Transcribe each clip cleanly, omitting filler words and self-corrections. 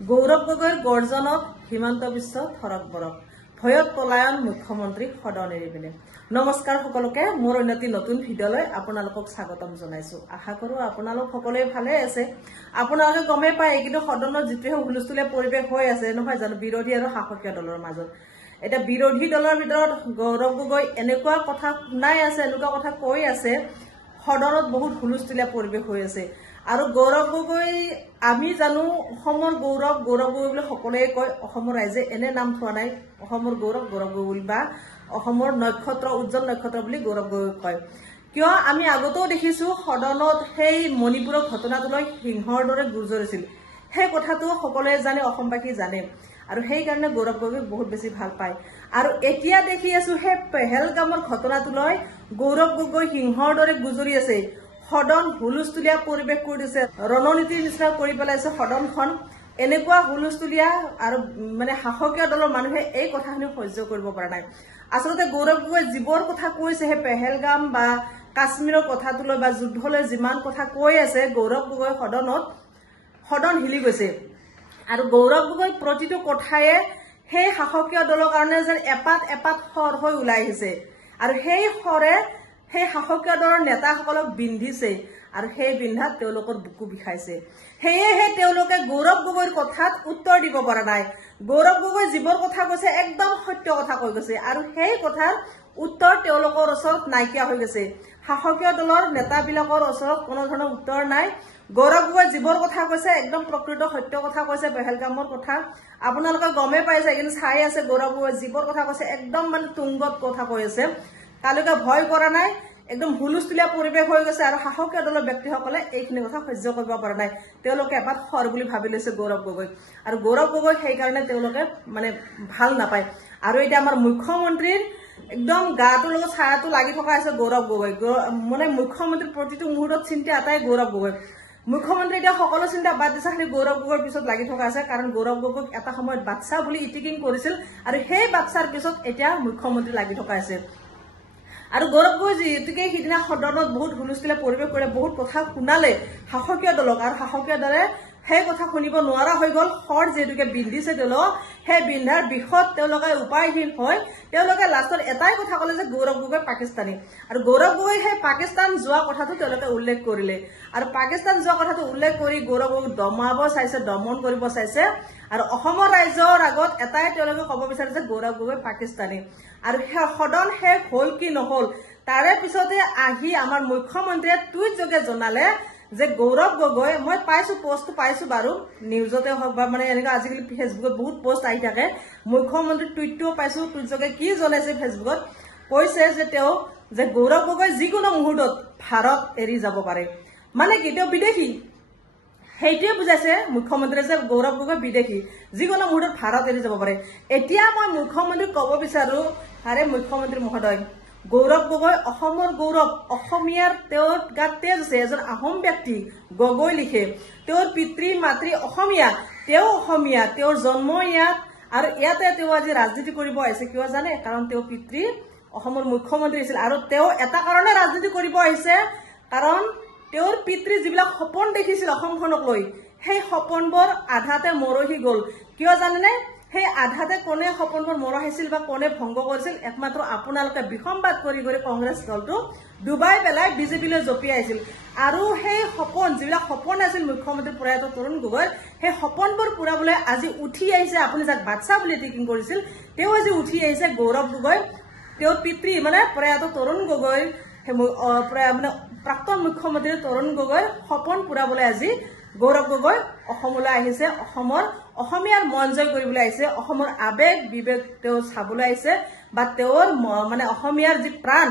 গৌৰৱ গগৈৰ গৰ্জনত হিমন্ত বিশ্ব থৰক বৰক ভয়ত পলায়ন মুখ্যমন্ত্ৰী সদন এৰি পিনে। নমস্কাৰ সকলোকে, মোৰ অন্যটি নতুন ভিডিঅ'লৈ আপোনালোকক স্বাগতম জনাইছো। আশা কৰো আপোনালোক সকলোৱে ভালে আছে। আপোনালোকে গমে পায় কিন্তু সদনৰ যিটোহে হুলস্থুলীয়া পৰিৱেশ হৈ আছে নহয় জানো বিৰোধী আৰু শাসকীয় দলৰ মাজত। এটা বিৰোধী দলৰ ভিতৰত গৌৰৱ গগৈ এনেকুৱা কথা শুনাই আছে, এনেকুৱা কথা কৈ আছে, সদনত বহুত হুলস্থুলীয়া পৰিৱেশ হৈ আছে। আৰু গৌৰৱ গগৈ আমি জানো অসমৰ গৌৰৱ গৌৰৱ গগৈ বুলি সকলোৱে কয়। অসমৰ ৰাইজে এনে নাম থোৱা নাই, অসমৰ গৌৰৱ গৌৰৱ গগৈ বা অসমৰ নক্ষত্ৰ উজ্জ্বল নক্ষত্ৰ বুলি গৌৰৱ গগৈ কয়। কিয় আমি আগতেও দেখিছো সদনত সেই মণিপুৰৰ ঘটনাটোলৈ সিংহৰ দৰে গুজৰিছিল। সেই কথাটো সকলোৱে জানে, অসমবাসী জানে, আৰু সেইকাৰণে গৌৰৱ গগৈ বহুত বেছি ভাল পায়। আৰু এতিয়া দেখি আছো সেই পেহেলগামৰ ঘটনাটোলৈ গৌৰৱ গগৈ সিংহৰ দৰে গুজৰি আছে। সদন হুলস্থুলীয়া পৰিৱেশ কৰি দিছে, ৰণনীতিৰ নিচিনা কৰি পেলাইছে সদনখন। এনেকুৱা হুলস্থুলীয়া আৰু মানে শাসকীয় দলৰ মানুহে এই কথাখিনি সহ্য কৰিব পৰা নাই। আচলতে গৌৰৱ গগৈ জীৱৰ কথা কৈছে, সেই পেহেলগাম বা কাশ্মীৰৰ কথাটোলৈ বা যুদ্ধলৈ যিমান কথা কৈ আছে গৌৰৱ গগৈ সদনত, সদন হিলি গৈছে। আৰু গৌৰৱ গগৈ প্ৰতিটো কথায়ে সেই শাসকীয় দলৰ কাৰণে যেন এপাত এপাত শৰ হৈ ওলাই আহিছে। আৰু সেই শৰে সেই শাসকীয় দলৰ নেতাসকলক বিন্ধিছে আৰু সেই বিন্ধাত তেওঁলোকৰ বুকু বিষাইছে। সেয়েহে তেওঁলোকে গৌৰৱ গগৈৰ কথাত উত্তৰ দিব পৰা নাই। গৌৰৱ গগৈ যিবোৰ কথা কৈছে একদম সত্য কথা কৈ গৈছে আৰু সেই কথাৰ উত্তৰ তেওঁলোকৰ ওচৰত নাইকিয়া হৈ গৈছে। শাসকীয় দলৰ নেতাবিলাকৰ ওচৰত কোনো ধৰণৰ উত্তৰ নাই। গৌৰৱ গগৈ যিবোৰ কথা কৈছে একদম প্ৰকৃত সত্য কথা কৈছে। পেহেলগামৰ কথা আপোনালোকে গমে পাইছে, কিন্তু চাই আছে গৌৰৱ গগৈ যিবোৰ কথা কৈছে একদম মানে তুংগত কথা কৈ আছে। কালৈকে ভয় কৰা নাই, একদম হুলস্থুলীয়া পৰিৱেশ হৈ গৈছে আৰু শাসকীয় দলৰ ব্যক্তিসকলে এইখিনি কথা সহ্য কৰিব পৰা নাই। তেওঁলোকে এপাত শৰ বুলি ভাবি লৈছে গৌৰৱ গগৈ, আৰু গৌৰৱ গগৈ সেইকাৰণে তেওঁলোকে মানে ভাল নাপায়। আৰু এতিয়া আমাৰ মুখ্যমন্ত্ৰীৰ একদম গাটোৰ লগত ছায়াটো লাগি থকা আছে গৌৰৱ গগৈ। মানে মুখ্যমন্ত্ৰীৰ প্ৰতিটো মুহূৰ্তত চিন্তা এটাই গৌৰৱ গগৈ। মুখ্যমন্ত্ৰী এতিয়া সকলো চিন্তা বাদ দিছে, খালি গৌৰৱ গগৈৰ পিছত লাগি থকা আছে। কাৰণ গৌৰৱ গগৈক এটা সময়ত বাচ্চা বুলি ইটিকিং কৰিছিল আৰু সেই বাচ্চাৰ পিছত এতিয়া মুখ্যমন্ত্ৰী লাগি থকা আছে। আৰু গৌৰৱ গগৈ যিহেতুকে সিদিনা সদনত বহুত হুলস্থুলীয়া পৰিৱেশ কৰে, বহুত কথা শুনালে শাসকীয় দলক, আৰু শাসকীয় দলে সেই কথা শুনিব নোৱাৰা হৈ গল। শৰ যিহেতুকে বিন্ধিছে তেওঁলোক, সেই বিন্ধাৰ বিষত তেওঁলোকে উপায়হীন হয় তেওঁলোকে লাষ্টত এটাই কথা কলে যে গৌৰৱ গগৈ পাকিস্তানী। আৰু গৌৰৱ গগৈ সেই পাকিস্তান যোৱা কথাটো তেওঁলোকে উল্লেখ কৰিলে, আৰু পাকিস্তান যোৱা কথাটো উল্লেখ কৰি গৌৰৱ গগৈক দমাব চাইছে, দমন কৰিব চাইছে। আৰু অসমৰ ৰাইজৰ আগত এটাই তেওঁলোকে কব বিচাৰিছে গৌৰৱ গগৈ পাকিস্তানী। আৰু সদন শেষ হল কি নহল তাৰে পিছতে আহি আমাৰ মুখ্যমন্ত্ৰীয়ে টুইট যোগে জনালে যে গৌৰৱ গগৈ, মই পাইছো পোষ্টটো পাইছো বাৰু, নিউজতে হওক বা মানে এনেকুৱা আজিকালি ফেচবুকত বহুত পোষ্ট আহি থাকে, মুখ্যমন্ত্ৰীৰ টুইটটোও পাইছো। টুইট যোগে কি জনাইছে ফেচবুকত, কৈছে যে তেওঁ যে গৌৰৱ গগৈ যিকোনো মুহূৰ্তত ভাৰত এৰি যাব পাৰে। মানে কি তেওঁ বিদেশী, সেইটোৱে বুজাইছে মুখ্যমন্ত্ৰীয়ে যে গৌৰৱ গগৈ বিদেশী, যিকোনো মুহূৰ্তত ভাৰত এৰি যাব পাৰে। এতিয়া মই মুখ্যমন্ত্ৰীক কব বিচাৰো, আৰে মুখ্যমন্ত্ৰী মহোদয়, গৌৰৱ গগৈ অসমৰ গৌৰৱ, অসমীয়াৰ তেওঁৰ গাত তেজ আছে, এজন আহোম ব্যক্তি, গগৈ লিখে, তেওঁৰ পিতৃ মাতৃ অসমীয়া, তেওঁ অসমীয়া, তেওঁৰ জন্ম ইয়াত, আৰু ইয়াতে তেওঁ আজি ৰাজনীতি কৰিব আহিছে। কিয় জানে? কাৰণ তেওঁ পিতৃ অসমৰ মুখ্যমন্ত্ৰী আছিল, আৰু তেওঁ এটা কাৰণে ৰাজনীতি কৰিব আহিছে, কাৰণ তেওঁৰ পিতৃ যিবিলাক সপোন দেখিছিল অসমখনক লৈ, সেই সপোনবোৰ আধাতে মৰহি গল। কিয় জানেনে? সেই আধাতে কোনে সপোনবোৰ মৰহাইছিল বা কোনে ভংগ কৰিছিল? একমাত্ৰ আপোনালোকে বিসম্বাদ কৰি কৰি কংগ্ৰেছ দলটো ডুবাই পেলাই বিজেপিলৈ জঁপিয়াইছিল। আৰু সেই সপোন, যিবিলাক সপোন আছিল মুখ্যমন্ত্ৰী প্ৰয়াত তৰুণ গগৈৰ, সেই সপোনবোৰ পুৰাবলৈ আজি উঠি আহিছে, আপুনি যাক বাচ্চা বুলি টিকিং কৰিছিল তেওঁ আজি উঠি আহিছে গৌৰৱ গগৈ, তেওঁৰ পিতৃ মানে প্ৰয়াত তৰুণ গগৈৰ, মানে প্ৰাক্তন মুখ্যমন্ত্ৰী তৰুণ গগৈৰ সপোন পুৰাবলৈ আজি গৌৰৱ গগৈ অসমলৈ আহিছে। অসমীয়াৰ মন জয় কৰিবলৈ আহিছে, অসমৰ আবেগ বিবেক তেওঁ চাবলৈ আহিছে, বা তেওঁৰ মানে অসমীয়াৰ যি প্ৰাণ,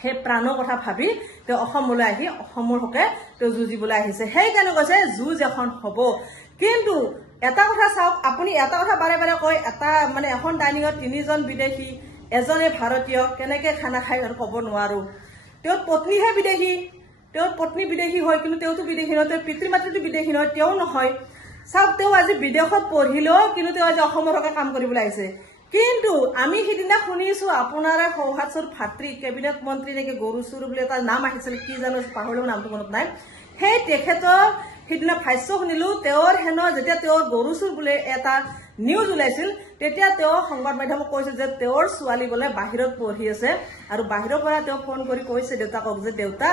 সেই প্ৰাণৰ কথা ভাবি তেওঁ অসমলৈ আহি অসমৰ হকে তেওঁ যুঁজিবলৈ আহিছে। সেইকাৰণে কৈছে যুঁজ এখন হব। কিন্তু এটা কথা চাওক, আপুনি এটা কথা বাৰে বাৰে কয়, এটা মানে এখন ডাইনিঙত 3জন বিদেশী এজনে ভাৰতীয় কেনেকে খানা খাই আৰু কব নোৱাৰো। তেওঁৰ পত্নীহে বিদেশী, তেওঁৰ পত্নী বিদেশী হয়, কিন্তু তেওঁতো বিদেশী নহয়, তেওঁৰ পিতৃ মাতৃটো বিদেশী নহয়, তেওঁ নহয়। চাওক, তেওঁ আজি বিদেশত পঢ়িলেও কিন্তু তেওঁ আজি অসমৰ হকে কাম কৰিবলৈ আহিছে। কিন্তু আমি সিদিনা শুনিছো আপোনাৰ সৌহাৰ্দ্যৰ ভাতৃ কেবিনেট মন্ত্ৰী নেকি গৰুচুৰ বুলি এটা নাম আহিছিল, কি জানো পাহৰিলেও নামটো মনত নাই, সেই তেখেতৰ সিদিনা ভাষ্য শুনিলো তেওঁৰ হেনো যেতিয়া তেওঁৰ গৰু চুৰ বোলে এটা নিউজ ওলাইছিল তেতিয়া তেওঁ সংবাদ মাধ্যমক কৈছিল যে তেওঁৰ ছোৱালী বোলে বাহিৰত পঢ়ি আছে আৰু বাহিৰৰ পৰা তেওঁ ফোন কৰি কৈছে দেউতাকক যে দেউতা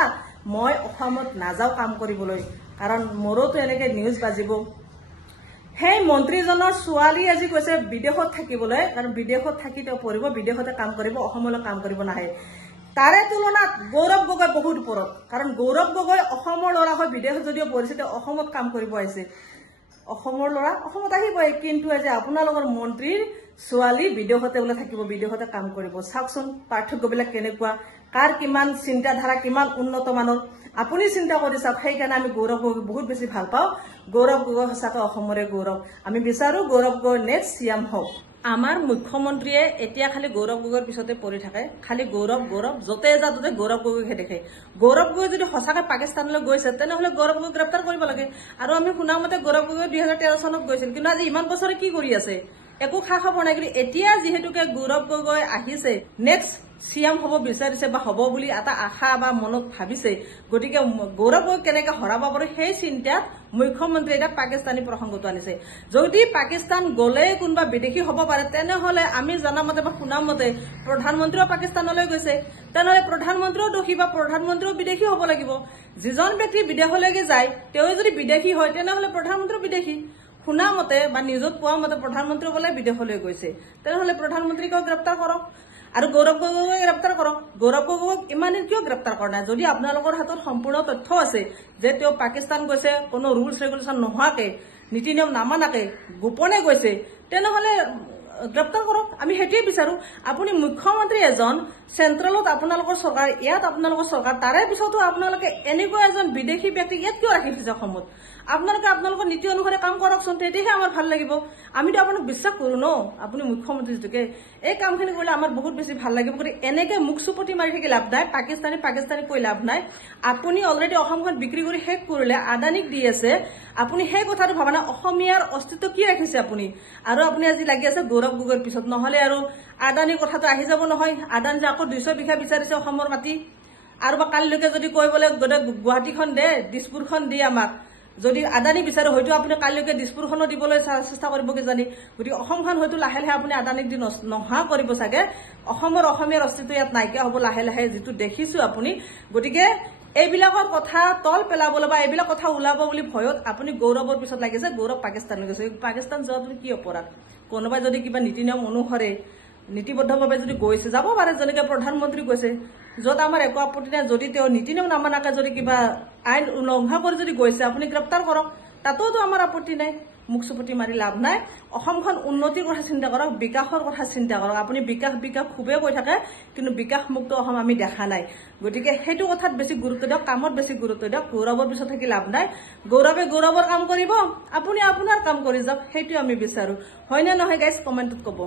মই অসমত নাযাওঁ কাম কৰিবলৈ কাৰণ মোৰোতো এনেকে নিউজ বাজিব সেই মন্ত্ৰীজনৰ ছোৱালী আজি কৈছে বিদেশত থাকিবলৈ কাৰণ বিদেশত থাকি তেওঁ পঢ়িব বিদেশতে কাম কৰিব অসমলৈ কাম কৰিব নাহে তাৰে তুলনাত গৌৰৱ গগৈ বহুত ওপৰত কাৰণ গৌৰৱ গগৈ অসমৰ ল'ৰা হৈ বিদেশত যদিও পঢ়িছে তেওঁ অসমত কাম কৰিব আহিছে অসমৰ ল'ৰা অসমত আহিবই কিন্তু আজি আপোনালোকৰ মন্ত্ৰীৰ ছোৱালী বিদেশতে বোলে থাকিব বিদেশতে কাম কৰিব চাওকচোন পাৰ্থক্যবিলাক কেনেকুৱা কাৰ কিমান চিন্তাধাৰা কিমান উন্নত মানৰ আপুনি চিন্তা কৰি চাওক সেইকাৰণে আমি গৌৰৱ গগৈ বহুত বেছি ভাল পাওঁ গৌৰৱ গগৈ সঁচাকৈ অসমৰে গৌৰৱ আমি বিচাৰো গৌৰৱ গগৈ নেক্সট চিএম হওক আমাৰ মুখ্যমন্ত্ৰীয়ে এতিয়া খালি গৌৰৱ গগৈৰ পিছতে পৰি থাকে খালি গৌৰৱ য'তে যা ততে গৌৰৱ গগৈকে দেখে গৌৰৱ গগৈ যদি সঁচাকৈ পাকিস্তানলৈ গৈছে তেনেহলে গৌৰৱ গগৈ গ্ৰেপ্তাৰ কৰিব লাগে আৰু আমি শুনা মতে গৌৰৱ গগৈ 2013 চনত গৈছিল কিন্তু আজি ইমান বছৰে কি কৰি আছে একো খা খবৰ নাই কিন্তু এতিয়া যিহেতুকে গৌৰৱ গগৈ আহিছে নেক্সট চিএম হব বিচাৰিছে বা হব বুলি এটা আশা বা মনত ভাবিছে গতিকে গৌৰৱ গগৈ কেনেকে হৰাব পাৰে সেই চিন্তাত মুখ্যমন্ত্ৰী এটা পাকিস্তানী প্ৰসংগটো আনিছে যদি পাকিস্তান গলে কোনোবা বিদেশী হব পাৰে তেনেহলে আমি জনা মতে বা শুনা মতে প্ৰধানমন্ত্ৰীও পাকিস্তানলৈ গৈছে তেনেহলে প্ৰধানমন্ত্ৰীও দোষী বা প্ৰধানমন্ত্ৰীও বিদেশী হব লাগিব যিজন ব্যক্তি বিদেশলৈকে যায় তেওঁ যদি বিদেশী হয় তেনেহলে প্ৰধানমন্ত্ৰীও বিদেশী শুনা মতে বা নিউজত পোৱা মতে প্ৰধানমন্ত্ৰী বোলে বিদেশলৈ গৈছে তেনেহলে প্ৰধানমন্ত্ৰীক গ্ৰেপ্তাৰ কৰক আৰু গৌৰৱ গগৈক গ্ৰেপ্তাৰ কৰক গৌৰৱ গগৈক ইমানে কিয় গ্ৰেপ্তাৰ কৰা নাই যদি আপোনালোকৰ হাতত সম্পূৰ্ণ তথ্য আছে যে তেওঁ পাকিস্তান গৈছে কোনো ৰুলছ ৰেগুলেশ্যন নোহোৱাকে নীতি নিয়ম নামানাকে গোপনে গৈছে তেনেহলে গ্ৰেপ্তাৰ কৰক আমি সেইটোৱে বিচাৰো আপুনি মুখ্যমন্ত্ৰী এজন চেন্ট্ৰেলত আপোনালোকৰ চৰকাৰ ইয়াত আপোনালোকৰ চৰকাৰ তাৰে পিছতো আপোনালোকে এনেকুৱা এজন বিদেশী ব্যক্তি ইয়াত কিয় ৰাখি থৈছে অসমত আপোনালোকে আপোনালোকৰ নীতি অনুসৰি কাম কৰকচোন তেতিয়াহে আমাৰ ভাল লাগিব আমিতো আপোনাক বিশ্বাস কৰো ন আপুনি মুখ্যমন্ত্ৰী যদিকে এই কামখিনি কৰিলে আমাৰ বহুত বেছি ভাল লাগিব গতিকে এনেকে মুখ চুপতি মাৰি থাকি লাভ নাই পাকিস্তানী কৈ লাভ নাই আপুনি অলৰেডি অসমখন বিক্ৰী কৰি শেষ কৰিলে আদানীক দি আছে আপুনি সেই কথাটো ভাবা নাই অসমীয়াৰ অস্তিত্ব কি ৰাখিছে আপুনি আৰু আপুনি আজি লাগি আছে গৌৰৱ গগৈৰ পিছত নহলে আৰু আদানীৰ কথাটো আহি যাব নহয় আদানী যে আকৌ 200 বিঘা বিচাৰিছে অসমৰ মাটি আৰু বা কালিলৈকে যদি কৈ বোলে গুৱাহাটীখন দে দিছপুৰখন দি আমাক যদি আদানী বিচাৰে হয়তো আপুনি কালিলৈকে দিছপুৰখনো দিবলৈ চেষ্টা কৰিব কিজানি গতিকে অসমখন হয়তো লাহে লাহে আপুনি আদানীক দি নহা কৰিব চাগে অসমীয়াৰ অস্তিত্ব ইয়াত নাইকিয়া হ'ব লাহে লাহে যিটো দেখিছো আপুনি গতিকে এইবিলাকৰ কথা তল পেলাবলৈ বা এইবিলাক কথা ওলাব বুলি ভয়ত আপুনি গৌৰৱৰ পিছত লাগিছে গৌৰৱ পাকিস্তানলৈ গৈছে পাকিস্তান যোৱাটো কি অপৰাধ কোনোবাই যদি কিবা নীতি নিয়ম অনুসৰি নীতিবদ্ধভাৱে যদি গৈছে যাব পাৰে যেনেকে প্ৰধানমন্ত্ৰী গৈছে যত আমাৰ একো আপত্তি নাই যদি তেওঁ নীতি নিয়ম নামানাকে যদি কিবা আইন উলংঘা কৰি যদি গৈছে আপুনি গ্ৰেপ্তাৰ কৰক তাতোতো আমাৰ আপত্তি নাই মুখ চুপতি মাৰি লাভ নাই অসমখন উন্নতিৰ কথা চিন্তা কৰক বিকাশৰ কথা চিন্তা কৰক আপুনি বিকাশ খুবেই কৈ থাকে কিন্তু বিকাশ মুক্ত অসম আমি দেখা নাই গতিকে সেইটো কথাত বেছি গুৰুত্ব দিয়ক কামত বেছি গুৰুত্ব দিয়ক গৌৰৱৰ পিছত থাকি লাভ নাই গৌৰৱে গৌৰৱৰ কাম কৰিব আপুনি আপোনাৰ কাম কৰি যাওক সেইটো আমি বিচাৰো হয়নে নহয় গাইজ কমেণ্টত ক'ব